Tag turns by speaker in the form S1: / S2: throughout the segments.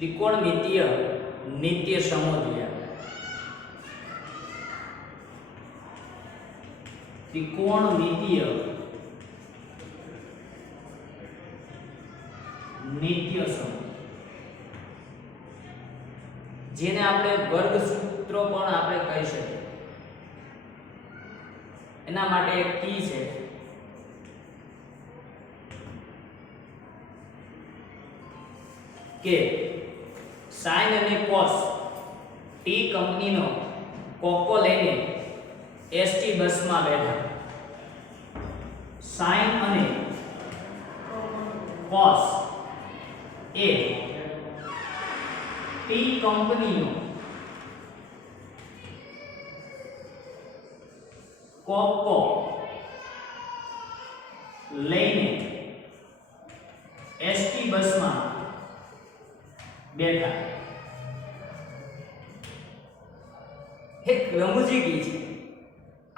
S1: ત્રિકોણમિતીય નિત્ય સમૂહ જોયા ત્રિકોણમિતીય નિત્ય સમ જેને આપણે વર્ગ સૂત્રો પણ આપણે કહી શકીએ. એના માટે એક કી છે. કે સાઇન અને કોસ ટી કંપનીનો કોકો લઈને એસટી બસમાં બેઠા સાઇન અને કોસ એ ટી કંપનીનો કોકો લઈને એસટી બસમાં બેઠા એક રમૂજી ગીત. છે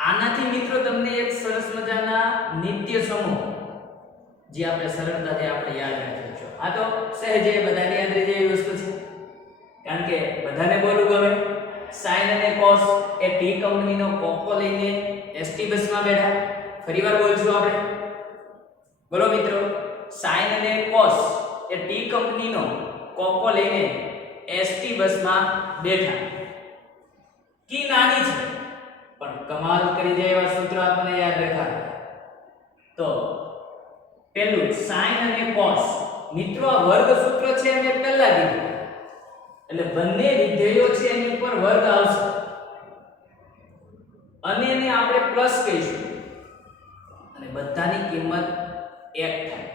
S1: આનાથી મિત્રો તમને એક સરસ મજાના નિત્ય સમૂહ, જે આપણે સરળતાથી આપણે યાદ રાખી છો આ તો સહેજે બધાને યાદ રહી જાય એવી વસ્તુ છે? કારણ કે બધાને બોલવું ગમે. સાઇન અને કોસ એ ટી કંપનીનો કોકો લઈને એસટી બસમાં બેઠા. ફરીવાર બોલશું આપણે. બોલો મિત્રો સાઇન અને કોસ એ ટી કંપનીનો કોકો લઈને એસટી બસમાં બેઠા. કી નાની છે. પણ કમાલ કરી જાય એવા સૂત્ર આપણને યાદ રાખા તો પહેલું સાઇન અને કોસ મિત્રો આ વર્ગ સૂત્ર છે મેં પહેલા કીધું. એટલે બંને વિધેયો છે એની ઉપર વર્ગ આવશે. અને એને આપણે પ્લસ કહીશું. અને બધાની કિંમત એક થાય.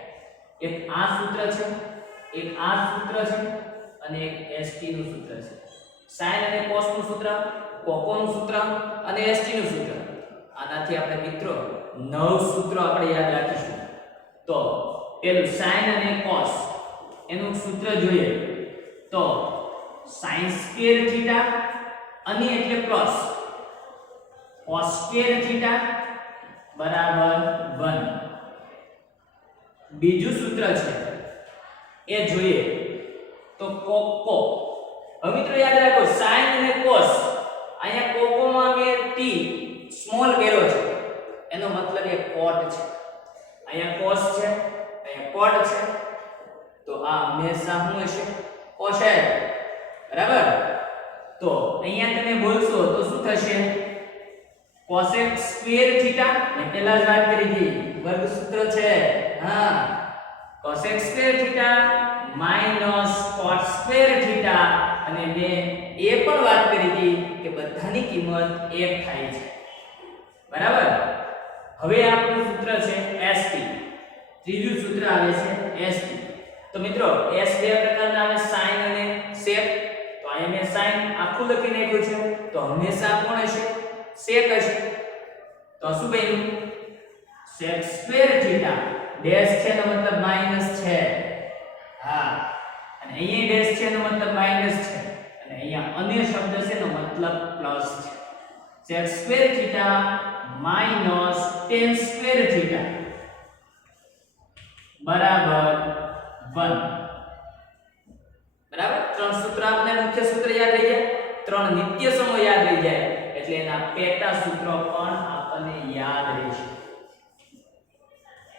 S1: એક આ સૂત્ર છે, એક આ સૂત્ર છે, અને એક st નું સૂત્ર છે. sin અને cos નું સૂત્ર? કોકો નું સૂત્ર અને એસટી નું સૂત્ર. આનાથી આપણે મિત્રો નવ સૂત્રો આપણે યાદ રાખીશું. તો પેલું sin અને cos એનું સૂત્ર જોઈએ. તો sin સ્ક્વેર અને એટલે પ્લસ. cos સ્ક્વેર થીટા બરાબર 1 બીજું સૂત્ર છે. એ જોઈએ. તો કોકો. હવે મિત્રો યાદ રાખો sin અને cos અહીંયા કોકોમાં મેં ટી સ્મોલ ગેરો છે. એનો મતલબ એ કોટ છે. અહીંયા કોસ છે, અહીંયા કોટ છે. તો આ હંમેશા શું હશે? કોસાય બરાબર? તો અહીંયા તમે બોલશો તો શું થશે? કોસેક સ્ક્વેર થીટા મેં પહેલા જ વાત કરી હતી. વર્ગ સૂત્ર છે. હા. Cosec square theta minus cot square theta અને મેં એ પણ વાત કરી હતી. કે બધાની કિંમત 1 થાય છે. બરાબર? હવે આપણું સૂત્ર છે SP ત્રીજું સૂત્ર આવે છે SP તો મિત્રો, s બે પ્રકારના આવે sin અને sec. તો અહીંયા મેં sin આખું લખી નાખ્યું છે. તો હંમેશા કોણ હશે? sec હશે. તો શું બન્યું? sec સ્ક્વેર થીટા ડેશ છે એનો મતલબ માઇનસ છે. હા. અને અહીંયા ડેશ છે એનો મતલબ માઇનસ છે. અને અહીંયા અન્ય શબ્દ છે એનો મતલબ પ્લસ છે sec square theta minus tan square theta બરાબર 1 બરાબર ત્રણ સૂત્ર આપણે મુખ્ય સૂત્ર યાદ રહી જાય ત્રણ નિત્ય સમો યાદ રહી જાય એટલે એના પેટા સૂત્રો પણ આપણને યાદ રહેશે।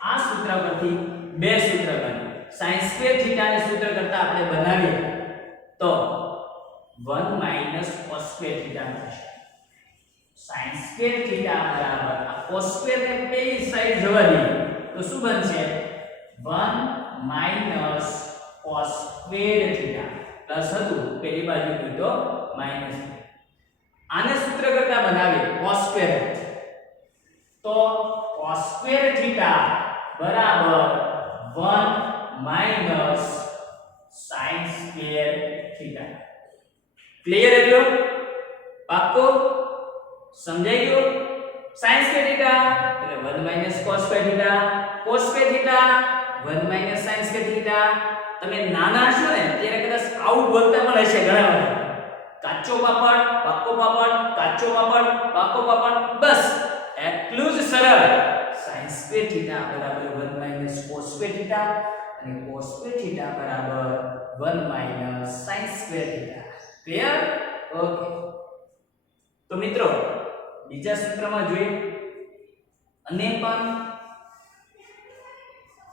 S1: આ સૂત્ર પરથી બે સૂત્ર બને। sin સ્ક્વેર થીટા ને સૂત્ર કરતા આપણે બનાવીએ તો 1 cos સ્ક્વેર થીટા થશે sin સ્ક્વેર થીટા બરાબર આ cos સ્ક્વેર ને પેલી સાઈડ જવા તો શું બનશે 1 cos સ્ક્વેર થીટા પ્લસ હતું પેલી બાજુ ગયું તો માઇનસ આને સૂત્ર કરતા બનાવીએ cos તો cos થીટા બરાબર 1 માઇનસ ક્લિયર એટલું પાક્કો સમજાઈ ગયું સાયન્સ કે થીટા એટલે 1 minus cos square theta cos square theta 1 minus sin square theta તમે નાના હશો ને, ત્યારે કદાચ આવું બોલતા પણ હશે ઘણા બધા. કાચો પાપડ, પાક્કો પાપડ, કાચો પાપડ, પાક્કો પાપડ, બસ. એટલું જ સરળ. Sin સ્ક્વેર થીટા બરાબર 1 cos સ્ક્વેર થીટા અને cos સ્ક્વેર થીટા બરાબર 1 minus sin square theta clear okay તો મિત્રો, બીજા સૂત્રમાં જોઈએ. અને પણ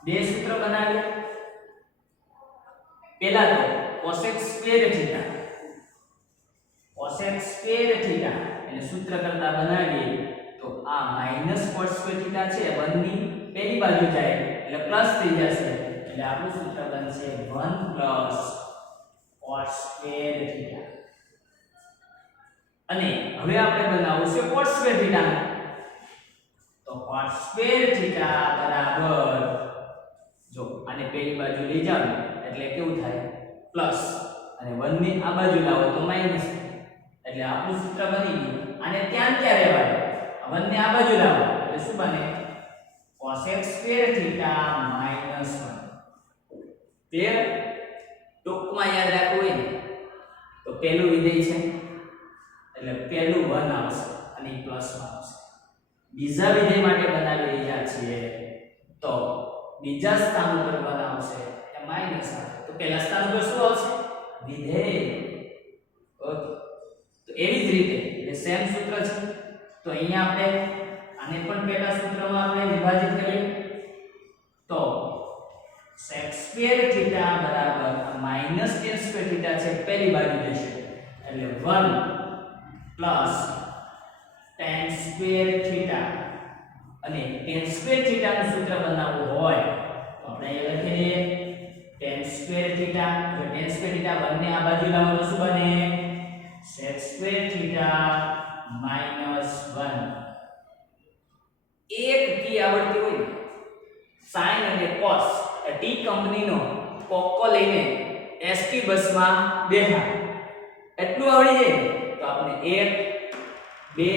S1: બે સૂત્ર બનાવ્યા. પહેલા તો cosec square theta cosec square theta એટલે સૂત્ર કરતા બનાવીએ તો આ -cos સ્ક્વેર થીટા છે બંની પહેલી બાજુ જાય, એટલે પ્લસ થઈ જશે. એટલે આપણું સૂત્ર બનશે 1 1 હવે આપણે બનાવવું છે cos સ્ક્વેર થીટા તો cos સ્ક્વેર થીટા બરાબર. જો આને પહેલી બાજુ લઈ જાવ એટલે કેવું થાય? પ્લસ અને 1 ને આ બાજુ લાવો તો માઇનસ એટલે આપણું સૂત્ર બની ગયું. આને ત્યાં ક્યાં રહેવાય આ 1 ને આ બાજુ લાવો. એટલે શું બને? cosec square theta minus 1 clear ટૂંકમાં યાદ રાખવું હોય ને, તો પહેલું વિધેય છે. એટલે પહેલું 1 આવશે અને પ્લસમાં આવશે બીજા વિધેય માટે બનાવી રહ્યા છીએ તો બીજા સ્થાન ઉપર 1 આવશે એ માઇનસ તો પહેલા સ્થાન ઉપર શું આવશે? વિધેય. ઓકે. તો એવી જ રીતે એટલે સેમ સૂત્ર છે. તો અહીંયા આપણે આને પણ પહેલા સૂત્રમાં આપણે વિભાજિત કરીએ. તો સેક્સપિયર થીટા બરાબર માઇનસ tan સ્ક્વેર છે પહેલી બાજુ જશે. એટલે 1 પ્લસ tan સ્ક્વેર થીટા અને tan સ્ક્વેર થીટા નું સૂત્ર બનાવવું હોય, તો આપણે એ લખી દઈએ tan સ્ક્વેર થીટા જો tan સ્ક્વેર થીટા બંને આ બાજુ લાવો તો શું બને? Sec સ્ક્વેર થીટા માઇનસ 1 એક કી આવડતી હોય સાઇન અને એ ટી કંપનીનો કોકો લઈને એસટી બસમાં બેઠા એટલું આવડી જાય તો આપણે એક બે,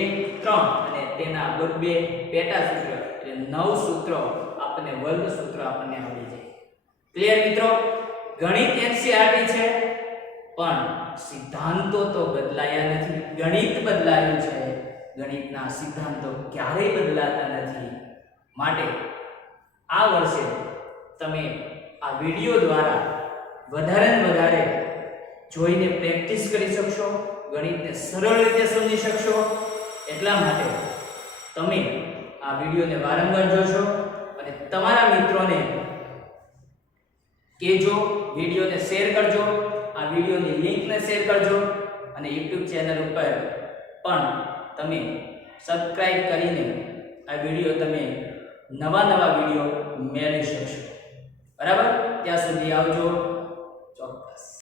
S1: ત્રણ. અને તેના બે પેટા સૂત્ર, એટલે નવ સૂત્રો આપણને વર્ગ સૂત્ર આપણને આવડી જાય ક્લિયર મિત્રો? ગણિત એનસીઆરટી છે, પણ સિદ્ધાંતો તો બદલાયા નથી. ગણિત બદલાયું છે. ગણિતના સિદ્ધાંતો ક્યારેય બદલાતા નથી. માટે આ વર્ષે તમે આ વિડિયો દ્વારા વધારે ને વધારે જોઈને પ્રેક્ટિસ કરી શકશો. ગણિતને સરળ રીતે સમજી શકશો. એટલા માટે તમે આ વિડીયોને વારંવાર જોશો અને તમારા મિત્રોને કહેજો, વિડીયોને શેર કરજો, આ વિડીયોની લિંકને શેર કરજો અને YouTube ચેનલ ઉપર પણ તમે સબસ્ક્રાઇબ કરીને આ વિડિયો તમે નવા નવા વિડિયો મેળવી શકશો. બરાબર? ત્યાં સુધી આવજો. ચોક્કસ.